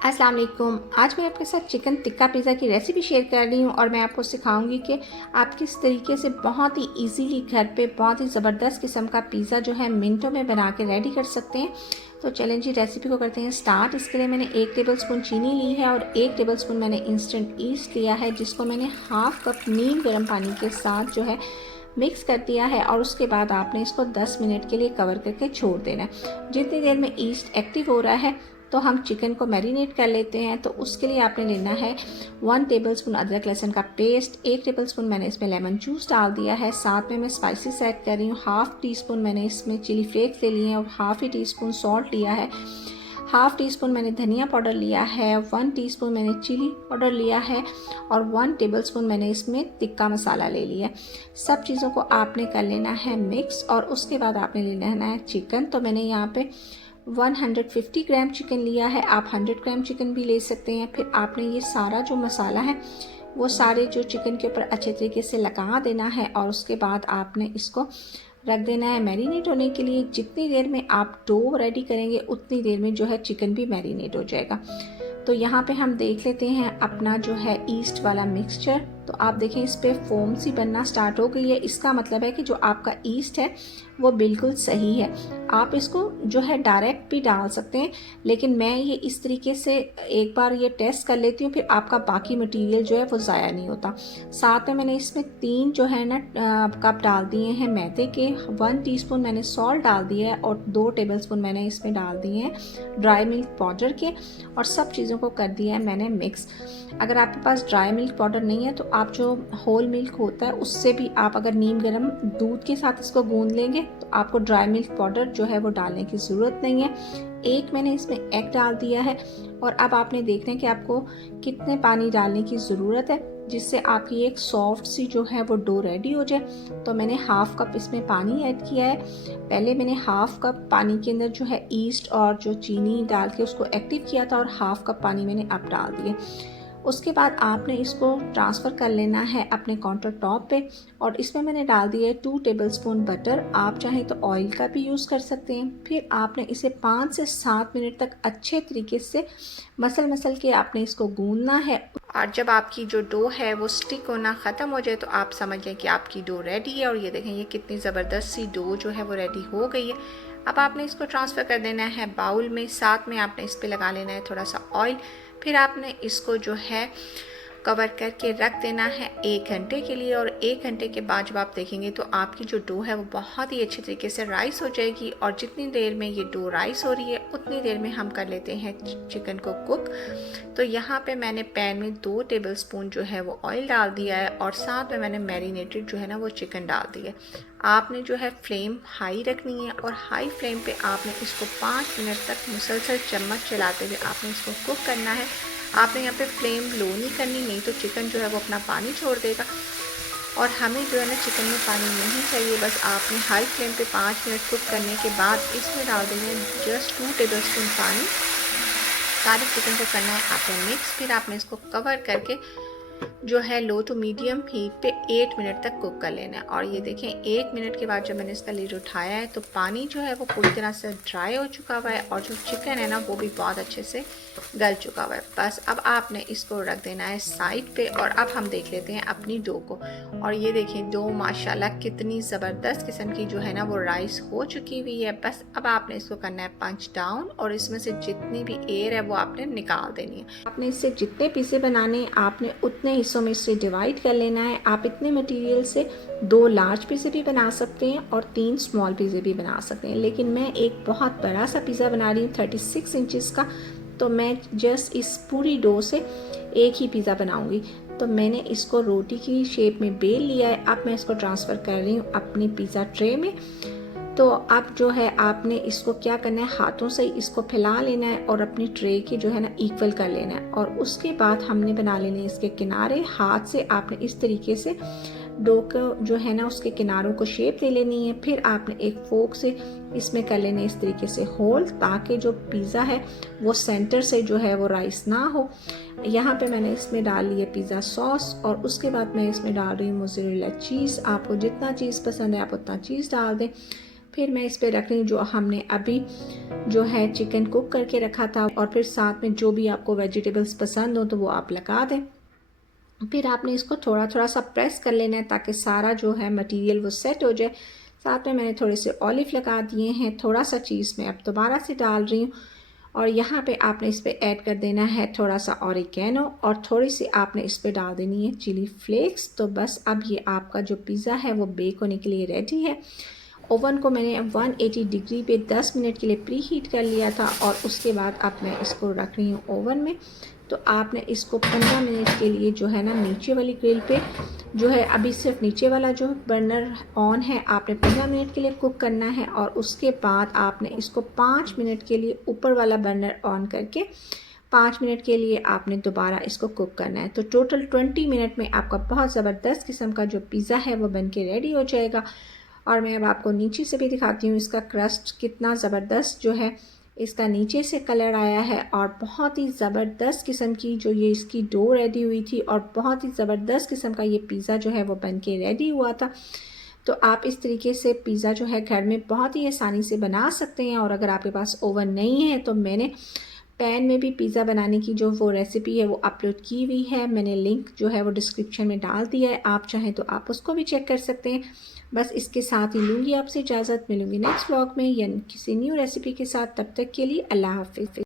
अस्सलाम वालेकुम। आज मैं आपके साथ चिकन टिक्का पिज़्ज़ा की रेसिपी शेयर कर रही हूँ और मैं आपको सिखाऊंगी कि आप किस तरीके से बहुत ही इजीली घर पे बहुत ही ज़बरदस्त किस्म का पिज़्ज़ा जो है मिनटों में बना के रेडी कर सकते हैं। तो चलें जी, रेसिपी को करते हैं स्टार्ट। इसके लिए मैंने 1 टेबलस्पून चीनी ली है और 1 टेबलस्पून मैंने इंस्टेंट ईस्ट लिया है, जिसको मैंने हाफ़ कप नीम गर्म पानी के साथ जो है मिक्स कर दिया है। और उसके बाद आपने इसको 10 मिनट के लिए कवर करके छोड़ देना है। जितनी देर में ईस्ट एक्टिव हो रहा है तो हम चिकन को मैरिनेट कर लेते हैं। तो उसके लिए आपने लेना है 1 टेबलस्पून अदरक लहसुन का पेस्ट, 1 टेबलस्पून मैंने इसमें लेमन जूस डाल दिया है। साथ में मैं स्पाइसेस ऐड कर रही हूँ। हाफ़ टी स्पून मैंने इसमें चिली फ्लेक्स ले लिए हैं और हाफ़ ही टी स्पून सॉल्ट लिया है। हाफ़ टी स्पून मैंने धनिया पाउडर लिया है, 1 टीस्पून मैंने चिली पाउडर लिया है और 1 टेबलस्पून मैंने इसमें टिक्का मसाला ले लिया है। सब चीज़ों को आपने कर लेना है मिक्स और उसके बाद आपने ले लेना है चिकन। तो मैंने यहाँ पे 150 ग्राम चिकन लिया है, आप 100 ग्राम चिकन भी ले सकते हैं। फिर आपने ये सारा जो मसाला है वो सारे जो चिकन के ऊपर अच्छे तरीके से लगा देना है और उसके बाद आपने इसको रख देना है मैरिनेट होने के लिए। जितनी देर में आप डो रेडी करेंगे उतनी देर में जो है चिकन भी मैरिनेट हो जाएगा। तो यहाँ पे हम देख लेते हैं अपना जो है ईस्ट वाला मिक्सचर। तो आप देखें इस पे फोम सी बनना स्टार्ट हो गई है। इसका मतलब है कि जो आपका ईस्ट है वो बिल्कुल सही है। आप इसको जो है डायरेक्ट भी डाल सकते हैं, लेकिन मैं ये इस तरीके से एक बार ये टेस्ट कर लेती हूँ, फिर आपका बाकी मटेरियल जो है वो ज़ाया नहीं होता। साथ में मैंने इसमें 3 जो है ना कप डाल दिए हैं मैदे के, 1 टीस्पून मैंने सॉल्ट डाल दिया है और 2 टेबलस्पून मैंने इसमें डाल दिए हैं ड्राई मिल्क पाउडर के और सब चीज़ों को कर दिया है मैंने मिक्स। अगर आपके पास ड्राई मिल्क पाउडर नहीं है तो आप जो होल मिल्क होता है उससे भी आप अगर नीम गर्म दूध के साथ इसको गूंद लेंगे तो आपको ड्राई मिल्क पाउडर जो है वो डालने की ज़रूरत नहीं है। एक मैंने इसमें एग डाल दिया है और अब आपने देखना है कि आपको कितने पानी डालने की ज़रूरत है जिससे आपकी एक सॉफ्ट सी जो है वो डो रेडी हो जाए। तो मैंने हाफ़ कप इसमें पानी ऐड किया है। पहले मैंने हाफ़ कप पानी के अंदर जो है ईस्ट और जो चीनी डाल के उसको एक्टिव किया था और हाफ़ कप पानी मैंने अब डाल दिए। उसके बाद आपने इसको ट्रांसफ़र कर लेना है अपने काउंटर टॉप पे और इसमें मैंने डाल दिया है 2 टेबलस्पून बटर। आप चाहें तो ऑयल का भी यूज़ कर सकते हैं। फिर आपने इसे 5 से 7 मिनट तक अच्छे तरीके से मसल के आपने इसको गूंदना है। और जब आपकी जो डो है वो स्टिक होना ख़त्म हो जाए तो आप समझ लें कि आपकी डो रेडी है। और ये देखें ये कितनी ज़बरदस्त सी डो जो है वो रेडी हो गई है। अब आपने इसको ट्रांसफ़र कर देना है बाउल में। साथ में आपने इस पर लगा लेना है थोड़ा सा ऑयल। फिर आपने इसको जो है कवर करके रख देना है 1 घंटे के लिए। और 1 घंटे के बाद जब आप देखेंगे तो आपकी जो डो है वो बहुत ही अच्छे तरीके से राइस हो जाएगी। और जितनी देर में ये डो राइस हो रही है उतनी देर में हम कर लेते हैं चिकन को कुक। तो यहाँ पे मैंने पैन में 2 टेबलस्पून जो है वो ऑयल डाल दिया है और साथ में मैंने मैरिनेटेड जो है ना वो चिकन डाल दिया। आपने जो है फ्लेम हाई रखनी है और हाई फ्लेम पे आपने इसको 5 मिनट तक मुसलसल चम्मच चलाते हुए आपने इसको कुक करना है। आपने यहाँ पे फ्लेम लो नहीं करनी, नहीं तो चिकन जो है वो अपना पानी छोड़ देगा। और हमें जो है ना चिकन में पानी नहीं चाहिए। बस आपने हाई फ्लेम पे 5 मिनट कुक करने के बाद इसमें डाल देना है जस्ट 2 टेबलस्पून पानी। सारे चिकन को करना है आपने मिक्स। फिर आपने इसको कवर करके जो है लो टू मीडियम हीट पे 8 मिनट तक कुक कर लेना है। और ये देखें 1 मिनट के बाद जब मैंने इसका लीड उठाया है तो पानी जो है वो पूरी तरह से ड्राई हो चुका हुआ है और जो चिकन है ना वो भी बहुत अच्छे से गल चुका हुआ है। बस अब आपने इसको रख देना है साइड पे। और अब हम देख लेते हैं अपनी डो को। और ये देखें डो माशाल्लाह कितनी ज़बरदस्त किस्म की जो है ना वो राइस हो चुकी हुई है। बस अब आपने इसको करना है पंच डाउन और इसमें से जितनी भी एयर है वो आपने निकाल देनी है। आपने इससे जितने पीसे बनाने आपने उतने हिस्सों में इसे डिवाइड कर लेना है। आप इतने मटेरियल से 2 लार्ज पिज़्ज़े भी बना सकते हैं और 3 स्मॉल पिज़्ज़े भी बना सकते हैं, लेकिन मैं एक बहुत बड़ा सा पिज़्ज़ा बना रही हूँ 36 इंचेस का। तो मैं जस्ट इस पूरी डो से एक ही पिज़्ज़ा बनाऊंगी। तो मैंने इसको रोटी की शेप में बेल लिया है। अब मैं इसको ट्रांसफ़र कर रही हूँ अपनी पिज़्ज़ा ट्रे में। तो अब जो है आपने इसको क्या करना है, हाथों से इसको फैला लेना है और अपनी ट्रे की जो है ना इक्वल कर लेना है। और उसके बाद हमने बना लेने हैं इसके किनारे। हाथ से आपने इस तरीके से डो को जो है ना उसके किनारों को शेप दे लेनी है। फिर आपने एक फोक से इसमें कर लेने इस तरीके से होल, ताकि जो पिज़्ज़ा है वो सेंटर से जो है वो राइस ना हो। यहाँ पे मैंने इसमें डाल लिया पिज़्ज़ा सॉस और उसके बाद मैं इसमें डाल रही हूँ मोज़रेला चीज़। आपको जितना चीज़ पसंद है आप उतना चीज़ डाल दें। फिर मैं इस पे रख रही हूँ जो हमने अभी जो है चिकन कुक करके रखा था, और फिर साथ में जो भी आपको वेजिटेबल्स पसंद हो तो वो आप लगा दें। फिर आपने इसको थोड़ा थोड़ा सा प्रेस कर लेना है ताकि सारा जो है मटेरियल वो सेट हो जाए। साथ में मैंने थोड़े से ऑलिव लगा दिए हैं, थोड़ा सा चीज़ मैं अब दोबारा से डाल रही हूँ, और यहाँ पे आपने इस पे ऐड कर देना है थोड़ा सा ऑरिगेनो, और थोड़ी सी आपने इस पे डाल देनी है चिली फ्लेक्स। तो बस अब ये आपका जो पिज़्ज़ा है वो बेक होने के लिए रेडी है। ओवन को मैंने 180 डिग्री पे 10 मिनट के लिए प्री हीट कर लिया था, और उसके बाद अब मैं इसको रख रही हूँ ओवन में। तो आपने इसको 15 मिनट के लिए जो है ना नीचे वाली ग्रिल पे, जो है अभी सिर्फ नीचे वाला जो बर्नर ऑन है, आपने 15 मिनट के लिए कुक करना है, और उसके बाद आपने इसको 5 मिनट के लिए ऊपर वाला बर्नर ऑन करके 5 मिनट के लिए आपने दोबारा इसको कुक करना है। तो टोटल 20 मिनट में आपका बहुत ज़बरदस्त किस्म का जो पिज़्ज़ा है वो बन के रेडी हो जाएगा। और मैं अब आपको नीचे से भी दिखाती हूँ इसका क्रस्ट कितना ज़बरदस्त जो है इसका नीचे से कलर आया है, और बहुत ही ज़बरदस्त किस्म की जो ये इसकी डो रेडी हुई थी, और बहुत ही ज़बरदस्त किस्म का ये पिज़्ज़ा जो है वो बन के रेडी हुआ था। तो आप इस तरीके से पिज़्ज़ा जो है घर में बहुत ही आसानी से बना सकते हैं। और अगर आपके पास ओवन नहीं है तो मैंने पैन में भी पिज़्ज़ा बनाने की जो वो रेसिपी है वो अपलोड की हुई है, मैंने लिंक जो है वो डिस्क्रिप्शन में डाल दिया है, आप चाहें तो आप उसको भी चेक कर सकते हैं। बस इसके साथ ही लूँगी आपसे इजाज़त, मिलूँगी नेक्स्ट व्लॉग में या किसी न्यू रेसिपी के साथ। तब तक के लिए अल्लाह हाफ़िज़।